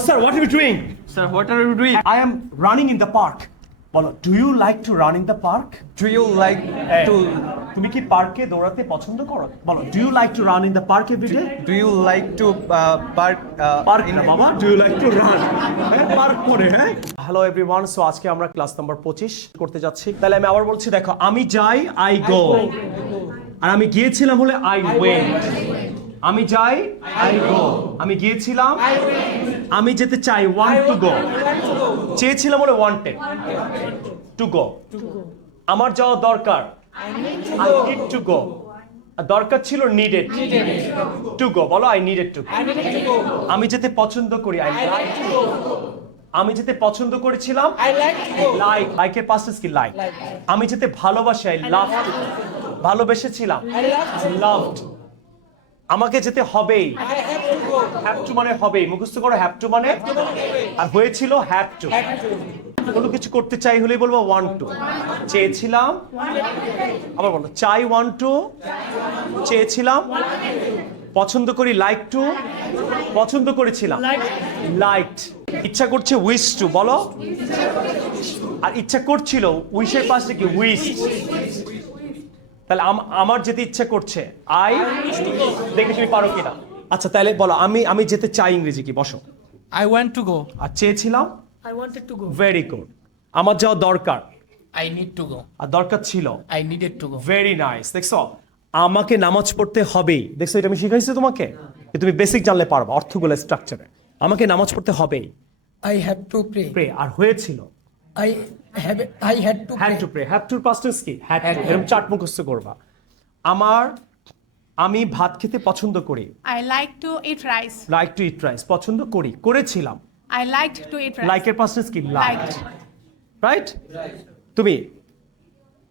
বলো sir what are you doing Sir, what are you doing? I am running in the park বলো do you like to run in the park Do you like to তুমি কি পার্কে দৌড়াতে পছন্দ করো? বলো do you like to run in the park you like to uh, park uh, park in না বাবা do you like to run park করে হ্যাঁ? হ্যালো এভরিওয়ান সো আজকে আমরা ক্লাস নাম্বার পঁচিশ করতে যাচ্ছি। তাহলে আমি আবার বলছি দেখো আমি যাই আই গো আর আমি গিয়েছিলাম হলে আই ওয়েন্ট আমি যাই আই গো আমি গিয়েছিলাম আমি যেতে চাই ওয়ান টু গো চেয়েছিলাম বলে ওয়ান্টেড টু গো আমার যাওয়া দরকার। আই নিড টু গো দরকার ছিল নিডেড টু গো বলো আই নিডেড টু আমি যেতে পছন্দ করি আই লাইক আমি যেতে পছন্দ করেছিলাম to go. লাইক লাইকের পাশে কি লাইক আমি যেতে ভালোবাসি আই লাভ ভালোবেসেছিলাম to. লাভড আমাকে যেতে হবেই। হ্যাভ টু মানে হবেই মুখস্থ করো হ্যাভ টু মানে? আর হয়েছিল হ্যাভ টু কোনো কিছু করতে চাই হলেই বলব ওয়ান টু চেয়েছিলাম, আবার বলো, চাই ওয়ান টু চেয়েছিলাম, পছন্দ করি লাইক টু পছন্দ করেছিলাম। লাইট ইচ্ছা করছে উইশ টু বলো। আর ইচ্ছা করছিল উইশের পাশে কি উইশ তাহলে আম- আমার যেতে ইচ্ছা করছে আই দেখে তুমি পারো কিনা। আচ্ছা তাহলে বলো আমি আমি যেতে চাই ইংরেজি কি? বসো। আই want টু গো আর চেয়েছিলাম? I wanted to go. Very good আমার যাওয়া দরকার। আই need টু গো আর দরকার ছিল। I needed to go. Very nice দেখছ? আমাকে নামাজ পড়তে হবেই দেখছ এটা আমি শিখাইছি তোমাকে? যে তুমি বেসিক জানলে পারবা অর্থগুলো স্ট্রাকচারে আমাকে নামাজ পড়তে হবেই I have to pray pray আর হয়েছিল। I have. I had to had to pray have tour past tense কি? হ্যাড টু এরকম চাট মুখস্থ করবা। আমার আমি ভাত খেতে পছন্দ করি। I like to eat rice. Like to eat rice পছন্দ করি করেছিলাম। I liked to eat rice. লাইকের পাস্টেন্স কি? Like Liked. রাইট তুমি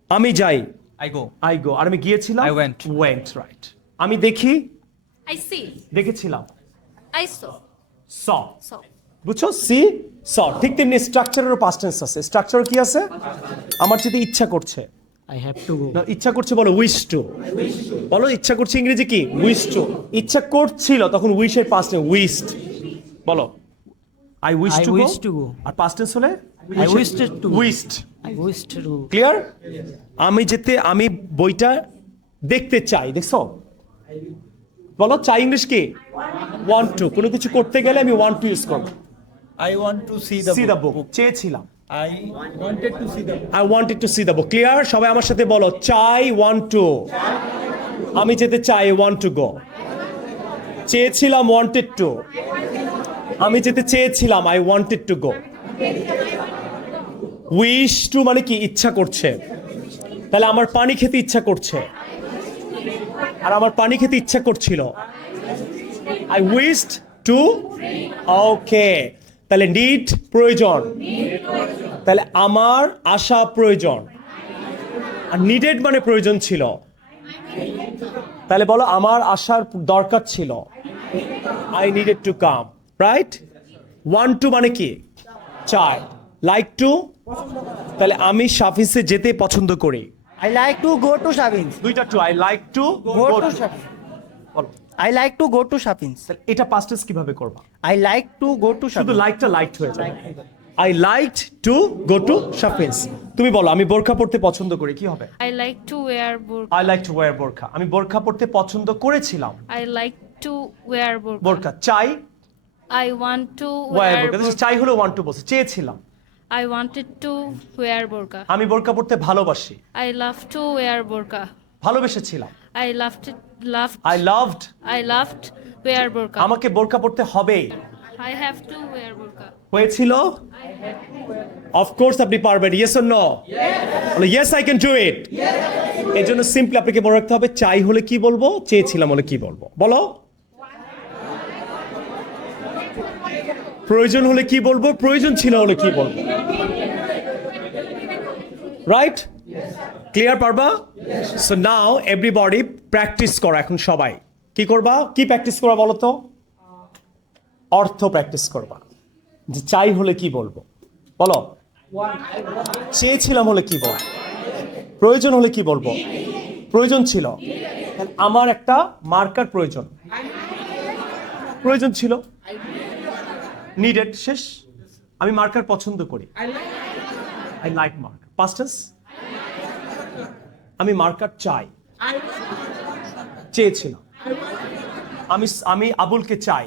আমি যাই। I go. আই গো আর আমি গিয়েছিলাম? I went. ওয়েন্ট রাইট আমি দেখি? I see. দেখেছিলাম। I saw. Saw Saw. বুঝছ? সি স ঠিক তেমনি স্ট্রাকচারেরও পাস্ট টেন্স আছে। স্ট্রাকচার কি আছে? আমার যদি ইচ্ছা করছে। I have to go. না, ইচ্ছা করছে বলো উইশ টু বলো ইচ্ছা করছে ইংরেজি কি? উইশ টু ইচ্ছা করছিল তখন উইশের পাস্ট উইস্ট বলো। I wish to wish to go. আর পাস্ট টেন্স হলে? I wished to go. Wished I wish to go. Clear আমি যেতে আমি বইটা দেখতে চাই দেখছ? বলো চাই ইংলিশ কি? ওয়ান টু কোনো কিছু করতে গেলে আমি ওয়ান টু ইউজ করব। I want to see the see the book. Book চেয়েছিলাম। I the book. I wanted to see the book clear সবাই আমার সাথে বলো, চাই ওয়ান টু আমি যেতে চাই ওয়ান টু গো চেয়েছিলাম ওয়ান্টেড টু আমি যেতে চেয়েছিলাম I wanted to go wish to মানে কি? ইচ্ছা করছে। তাহলে আমার পানি খেতে ইচ্ছা করছে। আর আমার পানি খেতে ইচ্ছা করছিল। আই উইস্ট টু ওকে তাহলে নিড প্রয়োজন। তাহলে আমার আশা প্রয়োজন। আর নিডেড মানে প্রয়োজন ছিল। তাহলে বলো আমার আসার দরকার ছিল। I needed to come right want to মানে কি? চাই লাইক টু তাহলে আমি সাফিসে যেতে পছন্দ করি। I like to go to shopping. দুইটা to I like to Go to shopping. বলো। I like to go to shopping. তাহলে এটা পাস্টেন্স কীভাবে করবা? I like to go to শুধু. লাইকটা লাইট হয়ে যায় I like to go to shoppings তুমি বলো আমি বোরখা পড়তে পছন্দ করি কি হবে? I like to wear burqa. I like to wear burqa. আমি বোরখা পড়তে পছন্দ করেছিলাম। I like to wear burqa. Burqa. চাই? I want to wear wear burqa. চাই হলো ওয়ান টু বলছে চেয়েছিলাম। I wanted to wear burqa. আমি বোরখা পড়তে ভালোবাসি। I love to wear burqa. ভালোবেসেছিলাম। I loved loved. I loved I loved wear burqa. আমাকে বোরখা পড়তে হবেই I have to wear burqa. হয়েছিল? অফকোর্স আপনি পারবেন yes or no yes I can do it এর জন্য সিম্পলি আপনাকে মনে রাখতে হবে চাই হলে কি বলব চেয়েছিলাম হলে কি বলব? বলো। প্রয়োজন হলে কি বলব প্রয়োজন ছিল হলে কি বলব? রাইট ক্লিয়ার পারবা সো নাও এভরিবডি প্র্যাকটিস করো এখন সবাই। কি করবা? কি প্র্যাকটিস করবা বলো তো? অর্থ প্র্যাকটিস করবা। যে চাই হলে কি বলব? বলো। চেয়েছিলাম হলে কি বলব প্রয়োজন হলে কি বলব? প্রয়োজন ছিল। আমার একটা মার্কার প্রয়োজন। প্রয়োজন ছিল। নিডেড শেষ। আমি মার্কার পছন্দ করি। I like mark past tense আমি মার্কার চাই। চেয়েছিলাম। আমি আমি আবুলকে চাই।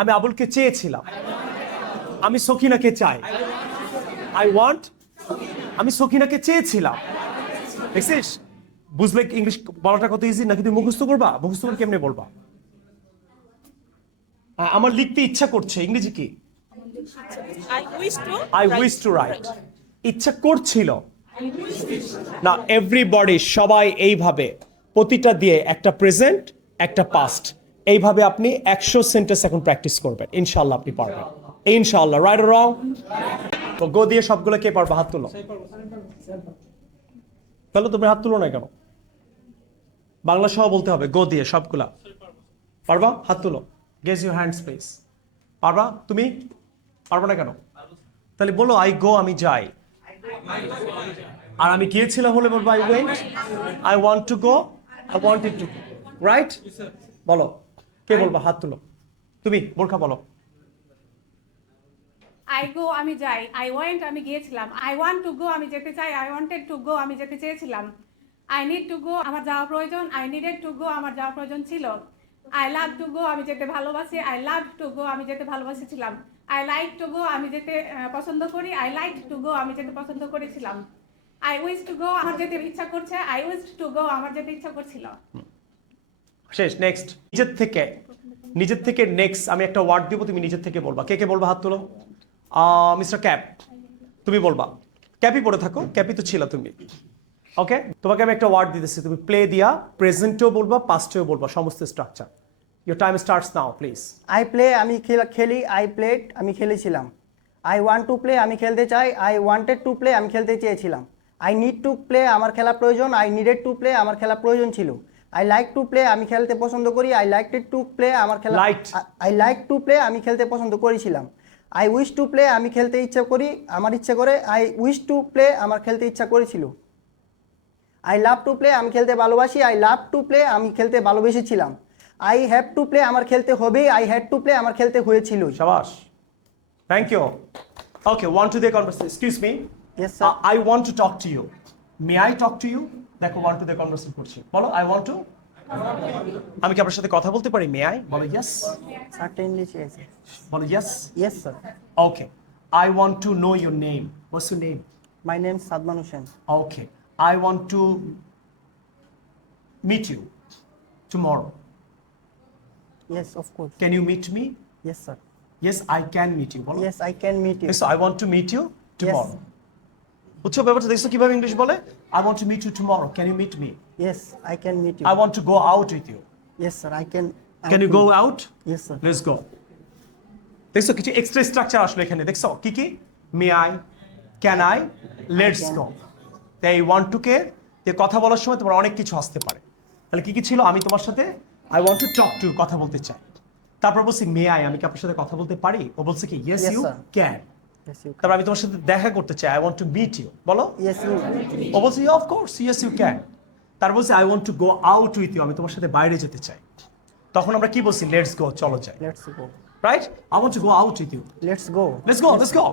আমি আবুলকে চেয়েছিলাম। আমি সখিনাকে চাই। আই ওয়ান্ট আমি সখিনাকে চেয়েছিলাম। দেখছিস? বুঝলে ইংলিশ বলাটা কত ইজি নাকি তুমি মুখস্থ করবা? মুখস্থ করে কেমনে বলবা? আমার লিখতে ইচ্ছা করছে। ইংরেজি কি. আই উইশ টু রাইট ইচ্ছা করছিল। না এভরিবডি সবাই এইভাবে, প্রতিটা দিয়ে একটা প্রেজেন্ট একটা পাস্ট এইভাবে আপনি একশো সেন্টেন্স এখন প্র্যাকটিস করবেন। ইনশাল্লাহ আপনি পারবেন। ইনশাল্লাহ রাইট রং তো গো দিয়ে সবগুলো কে পারবে? হাত তুলো। তাহলে তুমি হাত তুলো না কেন? বাংলা সহ বলতে হবে গো দিয়ে সবগুলা। পারবা? হাত তুলো। গেজ ইউর হ্যান্ড স্পেস পারবা? তুমি? পারবা না কেন? তাহলে বলো আই গো আমি যাই। আর আমি গিয়েছিলাম হলে বলব I went I want to go I wanted to right বলো, কে বলব, হাত তুলো। তুমি, বোরখা বলো। আই গো আমি যাই। আই ওয়েন্ট আমি গিয়েছিলাম। আই ওয়ান্ট টু গো আমি যেতে চাই। আই ওয়ান্টেড টু গো আমি যেতে চেয়েছিলাম। আই নিড টু গো আমার যাওয়া প্রয়োজন। আই নিডেড টু গো আমার যাওয়া প্রয়োজন ছিল। আই লাভ টু গো আমি যেতে ভালোবাসি। আই লাভ টু গো আমি যেতে ভালোবাসেছিলাম। আই লাইক টু গো আমি যেতে পছন্দ করি। আই লাইক টু গো আমি যেতে পছন্দ করেছিলাম। আই উইশ টু গো আমার যেতে ইচ্ছা করছে। আই উইশ টু গো আমার যেতে ইচ্ছা করছিল। শেষ নেক্সট নিজের থেকে নিজের থেকে নেক্সট আমি একটা ওয়ার্ড দিব, তুমি নিজের থেকে বলবা। কে কে বলবা হাত তুলো? মিস্টার ক্যাপ তুমি বলবা। ক্যাপই পড়ে থাকো ক্যাপই তো ছিল তুমি। ওকে তোমাকে আমি একটা ওয়ার্ড দিতেছি, তুমি প্লে দিয়া প্রেজেন্টেও বলবা পাস্টেও বলবা, সমস্ত structure your time starts now please I play আমি খেল- আই প্লেড আমি খেলেছিলাম আই ওয়ান্ট টু প্লে আমি খেলতে চাই আই ওয়ান্টেড টু প্লে আমি খেলতে চেয়েছিলাম আই নিড টু প্লে আমার খেলা প্রয়োজন আই নিডেড টু প্লে আমার খেলা প্রয়োজন ছিল আই লাইক টু প্লে আমি খেলতে পছন্দ করি আই লাইক টু প্লে আমার খেলা Liked. I like to play আমি খেলতে পছন্দ করেছিলাম আই উইশ টু প্লে আমি খেলতে ইচ্ছা করি আমার ইচ্ছে করে আই উইশ টু প্লে আমার খেলতে ইচ্ছা করেছিল আই লাভ টু প্লে আমি খেলতে ভালোবাসি আই লাভ টু প্লে আমি খেলতে ভালোবেসেছিলাম আই হ্যাভ টু প্লে আমার খেলতে হবে আই হ্যাড টু প্লে আমার খেলতে হয়েছিল। শাবাশ thank you okay want to the conversation excuse me Yes, sir. I want to talk to you may I talk to you দেখো ওয়ান টু দে কনভার্সেশন করছি। বলো I want two আমি কি আপনার সাথে কথা বলতে পারি? মে আই বলো ইয়েস সার্টেনলি চেয়েছে বলো yes yes sir okay I want to know your name what's your name my name Sadman Hossain Okay. I want to meet you tomorrow. Yes of course Can you meet me? Yes sir Yes, I can meet you. বলো। Yes I can meet you So I want to meet you tomorrow. বুঝছ ব্যাপারটা দেখছ কীভাবে English বলে I want to meet you tomorrow. Can you meet me? Yes I can meet you I want to go out with you. Yes sir I can Can you go out? Yes sir Let's go. দেখছ কিছু extra structure আসলো এখানে দেখছ কি কি may I can I let's go তাই one two কে যে কথা বলার সময় তোমার অনেক কিছু আসতে পারে তাহলে কি কি ছিল আমি তোমার সাথে I want to talk to কথা বলতে চাই। তারপর বলছি মে আই আমি কি আপনার সাথে কথা বলতে পারি? ও বলছে কি ইয়েস ইউ ক্যান তারপর আমি তোমার সাথে দেখা করতে চাই। I want to meet you বলো। ইয়েস ইউ ও বলছে of course yes you can তারপর বলছে I want to go out with you আমি তোমার সাথে বাইরে যেতে চাই। তখন আমরা কি বলছি লেটস গো চলো যাই। Let's go right I want to go out with you let's go let's go let's go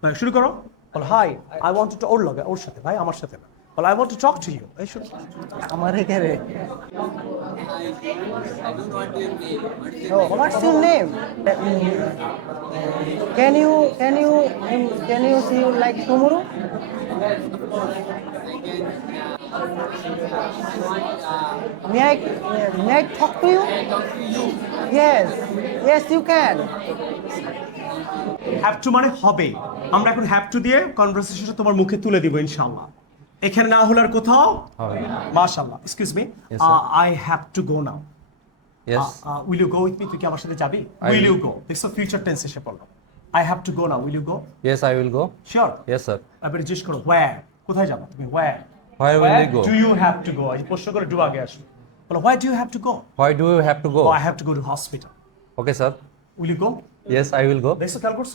মানে শুরু করো। বল হাই আই ওয়ান্ট টু ওর লগে ওর সাথে ভাই আমার সাথে না। বল I want to talk to you এই শুরু আমার এখানে what's your name can you can you can you see you like tomorrow May I, may I talk to you? Yes, yes you can. Have to মানে হবে আমরা এখন have to দিয়ে কনভারসেশনটা তোমার মুখে তুলে দিব ইনশাআল্লাহ এখানে না হলে আর কোথাও মাশাআল্লাহ। Excuse me I have to go now Yes. Will you go with me তুই কি আমার সাথে যাবি? I will you will. Go দেখছ ফিউচার টেন্স এসে পড়ল। I have to go now will you go Yes, I will go. Sure Yes, sir. এবার জিজ্ঞেস করো হোয়ার কোথায় যাব? তুমি where Where will I go? Do you have to go এই প্রশ্ন করে ডু আগে আসবে বলো why do you have to go Why do you have to go? I have to go to hospital Okay, sir. Will you go Yes, I will go. দেখছ খেয়াল করছ?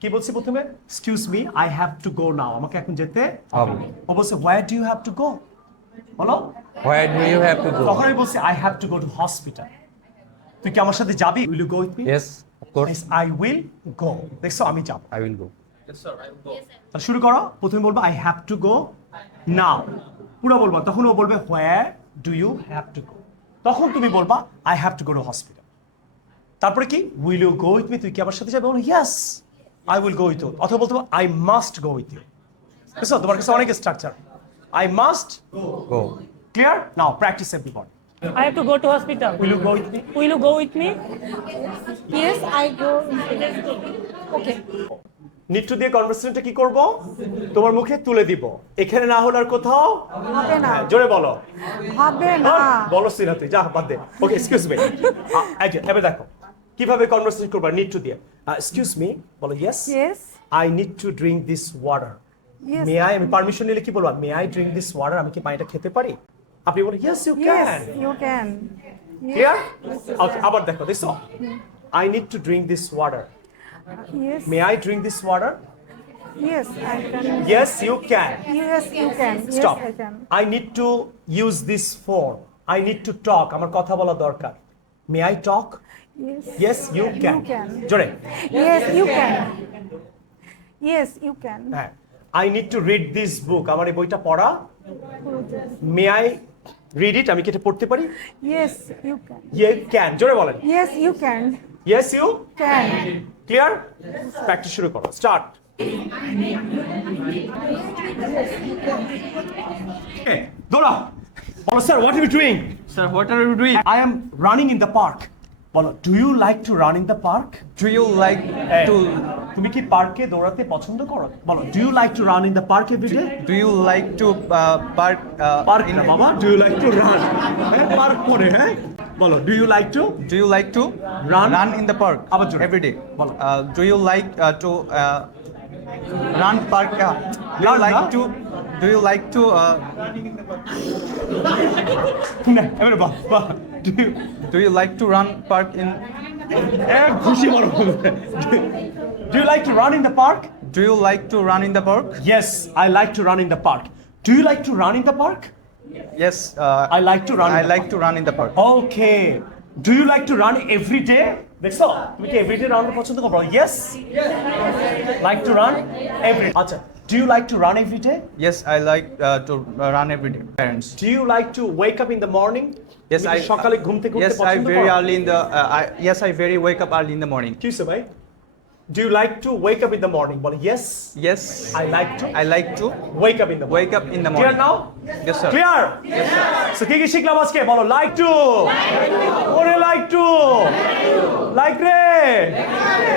কি বলছি প্রথমে? Excuse me I have to go now আমাকে এখন যেতে হবে। বলছে where do you have to go বলো। Where do you have to তখন আমি বলছি I have to go to hospital তুই কি আমার সাথে যাবি? Will you go with me Yes, Of course, I will go দেখছ আমি যাব। I will go. তাহলে শুরু করো। প্রথমে বলব I have to go now পুরো বলব তখন ও বলবে where do you have to go তখন তুমি বলবা I have to go to hospital তারপরে কি? Will you go with me তুই কি আমার সাথে যাবে? বলো yes I will go with you অথবা বলতে I must go with you বুঝছ? তোমার কাছে অনেক structure I must Go. Clear now practice everybody I have to go to hospital. Will you go with me Will you go with me? Yes, I go. Okay. নিট্টু দিয়ে কনভারসেশনটা কি করব? তোমার মুখে তুলে দিব। এখানে না হলে আর কোথাও হবে না। হ্যাঁ, জোরে বলো। হবে না। বলো সিনা তুই যা বাদ দে। ওকে এক্সকিউজ মি এবার দেখো। কীভাবে কনভারসেশন করবা? নিড টু দিয়ে এক্সকিউজ মি বলো yes Yes. I need to drink this water may I আমি পারমিশন নিলে কি বলব? May I drink this water আমি কি পানিটা খেতে পারি? আপনি বলেন yes you can Yes, you can. Clear আবার দেখো দেখো I need to drink this water Yes. May I drink this water Yes, I can. Yes you can Yes, you can. Yes, stop I can. I need to use this phone I need to talk আমার কথা বলা দরকার. May I talk Yes. Yes you can can. জোরে Yes, you can. Yes, you can. হ্যাঁ I need to read this book আমার এই বইটা পড়া। মে আই রিড ইট আমি কি এটা পড়তে পারি? Yes, you can. Yeah can জোরে বলেন। Yes, you can. Yes you Can. Clear practice শুরু করো। স্টার্ট দৌড়াও বলো sir what you doing Sir, what are you doing? I am running in the park বলো do you like to run in the park Do you like to তুমি কি পার্কে দৌড়াতে পছন্দ করো বলো do you like to run in the park every day to uh, park uh, park in না বাবা do you like to run হ্যাঁ পার্ক করে হ্যাঁ বলো do you like to Do you like to Run? run in the park আবার জোরে। every day? বলো। Uh, like uh, to uh, run park? Uh, do you Run, like huh? to? Do you like to? Uh, না এবারে বাহ বাহ do you like to run park in? এক মারো do you like to run in the park Do you like to run in the park? Yes I like to run in the park do you like to run in the park Yes. Uh, I like to run in I the like to run in the park. Okay do you like to run every day দেখছ? তুমি কি every day run পছন্দ করো? Yes like to run every আচ্ছা do you like to run every day Yes, I like uh, to uh, run every day. Parents. Do you like to wake up in the morning Yes, I সকালে ঘুম থেকে উঠতে Yes, I very early in the. Uh, I, yes, I very wake up early in the morning. কি ভাই do you like to wake up in the morning বলে yes Yes, I like to I like to wake up in the wake up in the morning. Now Yes, sir. Clear so কি কি শিখলাম আজকে বলো like to ওরে like to like রে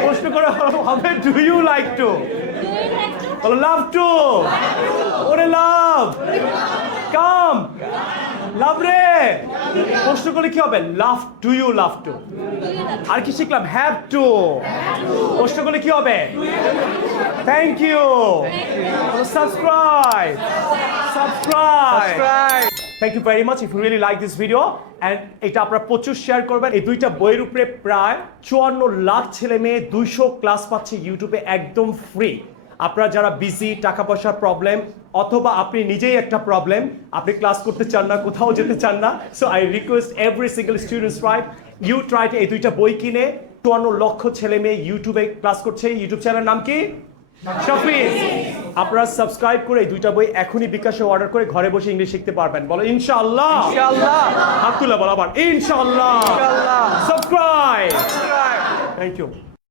প্রশ্ন করা হবে ডু ইউ লাইক টু বলো লাভ টু ওরে লাভ কাম লাভ রে। প্রশ্ন করলে কি হবে? Love to you love to আর কি শিখলাম? হ্যাভ টু প্রশ্ন করলে কি হবে? Thank you subscribe subscribe. Thank you very much if you really like this video and এটা আপনারা প্রচুর শেয়ার করবেন। এই দুইটা বইয়ের উপরে প্রায় চুয়ান্ন লাখ ছেলে মেয়ে দুইশো ক্লাস পাচ্ছে ইউটিউবে একদম ফ্রি আপনারা যারা বিজি টাকা পয়সার প্রবলেম অথবা আপনি নিজেই একটা প্রবলেম আপনি ক্লাস করতে চান না কোথাও যেতে চান না so I request every single students right you try এই দুইটা বই কিনে চুয়ান্ন লক্ষ ছেলে মেয়ে ইউটিউবে ক্লাস করছে। ইউটিউব চ্যানেলের নাম কি? শফিজ। আপনারা সাবস্ক্রাইব করে এই দুইটা বই এখনই বিকাশে অর্ডার করে ঘরে বসে ইংলিশ শিখতে পারবেন। বলো ইনশাআল্লাহ Inshallah. হাত তুলে বলো আবার ইনশাআল্লাহ. Subscribe thank you